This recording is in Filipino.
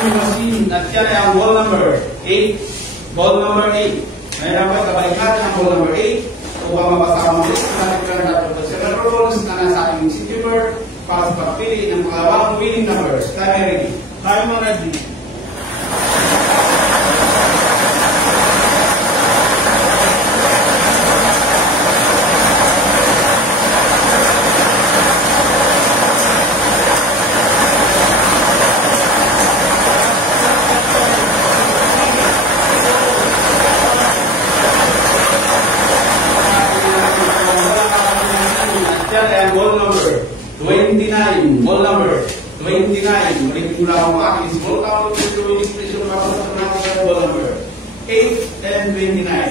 copy machine. At yan ay ang ball number 8. Ball number 8. Ngayon naman, kabalik natin ang ball number 8 upang mapasama mo list na return na professional rules na nasa ating CGPR para sa pagpili ng mga winning numbers. Time ready. Time ready. Ball number 29. Ball number 29. Ulitin ko lang ang aking small count of the winning expression para sa ball number 8 and 29.